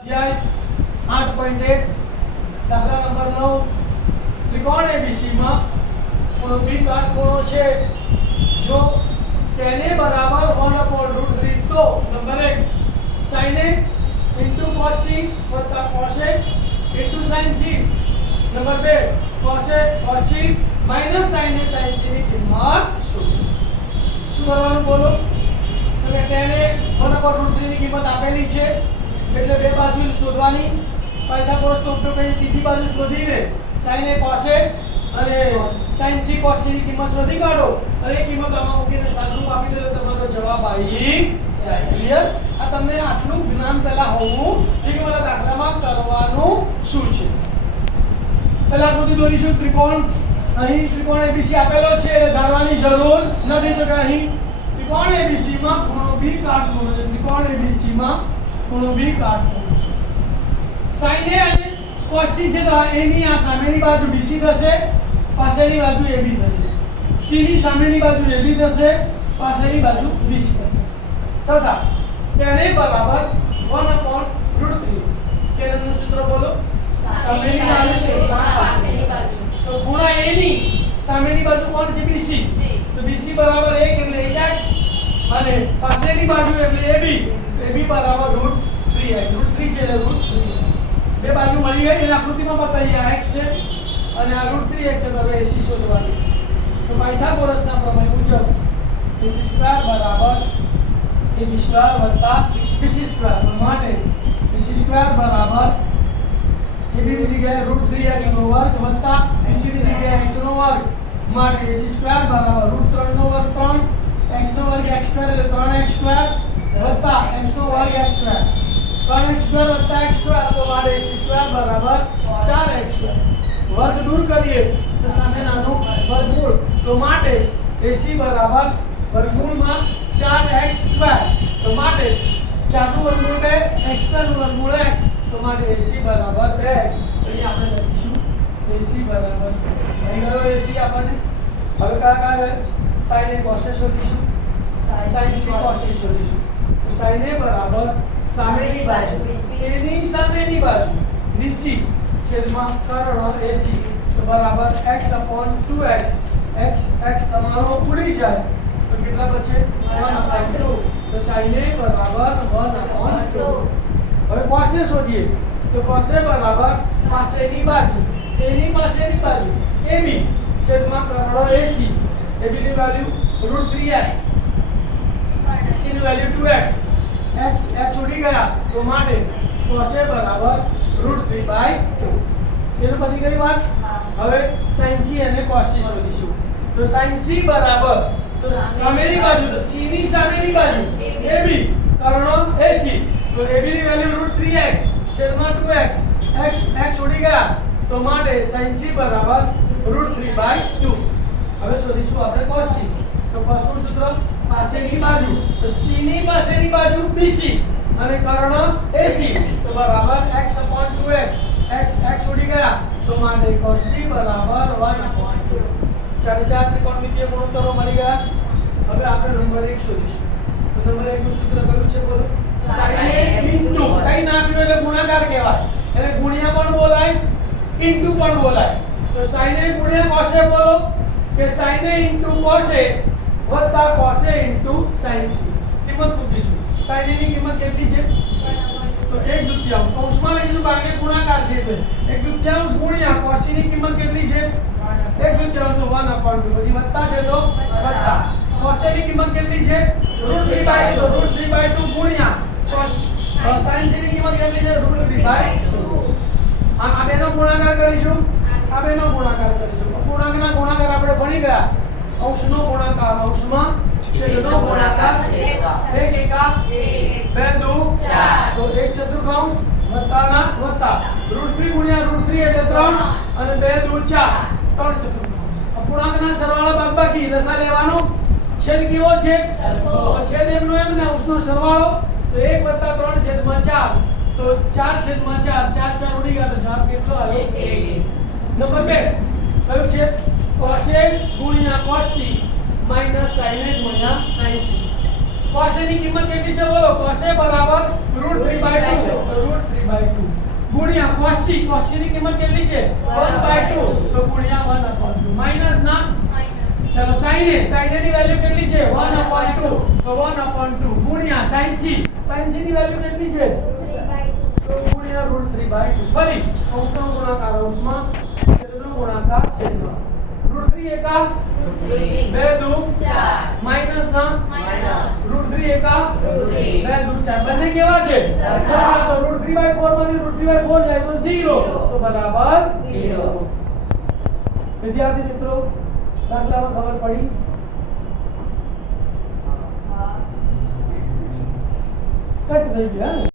અધ્યાય 8.1 દાખલા નંબર 9 ત્રિકોણ ABC માં ખૂણો B કાટખૂણો છે જો તેને બરાબર 1/√3 તો number 1 sin A cos C cos A sin C number 2 cos A cos C sin A sin C ની કિંમત શું કરવાનું બોલો તો કે તેને 1/√3 ની કિંમત આપેલી છે એટલે બે બાજુ શોધવાની પાયથાગોરસનો ઉપયોગ કરીને ત્રીજી બાજુ શોધીને sin A cos A અને sin C cos C ની કિંમત શોધી કાઢો અને એ કિંમત આમાં મૂકીને સાદુરૂપ આપી દો તો તમારો જવાબ આવી જાય ક્લિયર આ તમને આટલું જ્ઞાન પહેલા હોવું કે મારા દાખલામાં કરવાનું શું છે પહેલા આકૃતિ દોરીશું ત્રિકોણ અહીં ત્રિકોણ ABC આપેલો છે એટલે ધારવાની જરૂર નથી તો કે અહીં ત્રિકોણ ABC માં ખૂણો B કાટખૂણો છે ત્રિકોણ ABC માં ખૂણો B કાટખૂણો છે sin A અને cos C છે તો એની આ સામેની બાજુ BC થશે પાછળની બાજુ AB થશે C ની સામેની બાજુ AB થશે પાછળની બાજુ BC થશે તથા તેને બરાબર 1/√3 કેનું સૂત્ર બોલો સામેની બાજુ છેદમાં પાછળની બાજુ તો ખૂણા A ની સામેની બાજુ કોણ છે BC તો BC બરાબર 1 એટલે 8x અને પાછળની બાજુ એટલે AB AB બરાબર √3x √3 છે એટલે √3 બે બાજુ મળી ગઈ એટલે આકૃતિમાં બતાવીએ આ x છે અને આ √3x છે તો હવે AC શોધવાની તો પાયથાગોરસના પ્રમેય મુજબ AC² બરાબર AB² BC² માટે BC² બરાબર AB ની જગ્યાએ √3x નો વર્ગ વત્તા BC ની જગ્યાએ x નો વર્ગ માટે AC² બરાબર √3 નો વર્ગ 3 x નો વર્ગ x² એટલે 3x² વત્તા x નો વર્ગ x² 3x² વત્તા x² તો મારે AC² બરાબર 4x² વર્ગ દૂર કરીએ તો સામેનાનું વર્ગમૂળ તો માટે AC બરાબર વર્ગમૂળમાં 4x² તો માટે 4 નું વર્ગમૂળ 2 x² નું વર્ગમૂળ x તો માટે AC બરાબર 2x અહીં આપણે લખીશું AC બરાબર 2x અહીં ગયો AC આપણને હવે કયા sin A cos A શોધીશું sin C cos C શોધીશું તો sin A બરાબર સામેની બાજુ એની સામેની બાજુ BC છેદમાં કર્ણ AC તો બરાબર x/2x x તમારો ઉડી જાય તો કેટલા બચે 1/2 તો sin A બરાબર 1/2 હવે cos A શોધીએ તો cos A બરાબર પાસેની બાજુ એની પાસેની બાજુ AB છેદમાં કર્ણ AC AB ની વેલ્યુ √3x x ની વેલ્યુ 2x x ઉડી ગયા તો માટે cos A બરાબર √3/2 એનું પતી ગઈ વાત હવે sin C અને cos C શોધીશું તો sin C બરાબર તો સામેની બાજુ તો C ની સામેની બાજુ AB કર્ણ AC તો AB ની વેલ્યુ √3x છેદમાં 2x x ઉડી ગયા તો માટે sin C બરાબર √3/2 હવે શોધીશું આપણે cos C તો cos નું સૂત્ર પાસેની બાજુ તો C ની પાસેની બાજુ BC અને કર્ણ AC તો બરાબર x/2x x ઉડી ગયા તો માટે cos C બરાબર 1/2 ચારે ચાર ત્રિકોણમિતિય ગુણોત્તરો મળી ગયા હવે આપણે નંબર 1 શોધીશું તો નંબર 1 નું સૂત્ર કયું છે બોલો sin A ઇન્ટુ કઈ નાખ્યું એટલે ગુણાકાર કહેવાય એટલે ગુણ્યા પણ બોલાય ઇન્ટુ પણ બોલાય તો sin A ગુણ્યા cos A બોલો કે sin A into cos A વત્તા cos A into sin C કિંમત પૂછીશું sin A ની કિંમત કેટલી છે તો 1/2 કૌંસમાં લખીશું કારણ કે ગુણાકાર છે એટલે 1/2 ગુણ્યા cos C ની કિંમત કેટલી છે 1/2 તો 1/2 પછી વત્તા છે તો વત્તા cos A ની કિંમત કેટલી છે √3/2 તો √3/2 ગુણ્યા cos sin C ની કિંમત કેટલી છે √3/2 આ બેનો ગુણાકાર કરીશું આ બેનો ગુણાકાર કરીશું પૂર્ણાંકના ગુણાકાર આપણે ભણી ગયા અંશનો ગુણાકાર અંશમાં છેદનો ગુણાકાર છેદવા 1 એકા 2 દુ 4 તો 1 ચતુર્થાંશ વત્તાના વત્તા √3 ગુણ્યા √3 એટલે 3 અને 2 દુ 4 3 ચતુર્થાંશ અપૂર્ણાંકના સરવાળો બાદબાકી લસા લેવાનો છેદ કેવો છે સરખો છેદ એમનો એમ ને અંશનો સરવાળો તો 1 + 3 છેદમાં 4 તો 4 છેદમાં 4 4 ઉડી ગયા તો જવાબ કેટલો આવ્યો 1 નંબર 2 કયું છે cos A ગુણ્યા cos C minus sin A ગુણ્યા sin C cos A ની કિંમત કેટલી છે બોલો? cos A બરાબર √3/2 તો √3/2 ગુણ્યા cos C ની કિંમત કેટલી છે 1/2 તો ગુણ્યા 1/2 માઈનસ ના ચલો sin A ની વેલ્યુ કેટલી છે 1/2 તો 1/2 ગુણ્યા sin C ની વેલ્યુ કેટલી છે 3/2 તો ગુણ્યા √3/2 ફરી કૌંસનો ગુણાકાર કૌંસમાં છેદનો ગુણાકાર છેદમાં √3 એકા બે દુ 4 માઈનસ ના √3 એકા બે દુ 4 બંને કેવા છે સરખા તો √3/4 માંથી √3/4 જાય તો 0 તો બરાબર 0 વિદ્યાર્થી મિત્રો દાખલામાં ખબર પડી કટ થઈ ગયા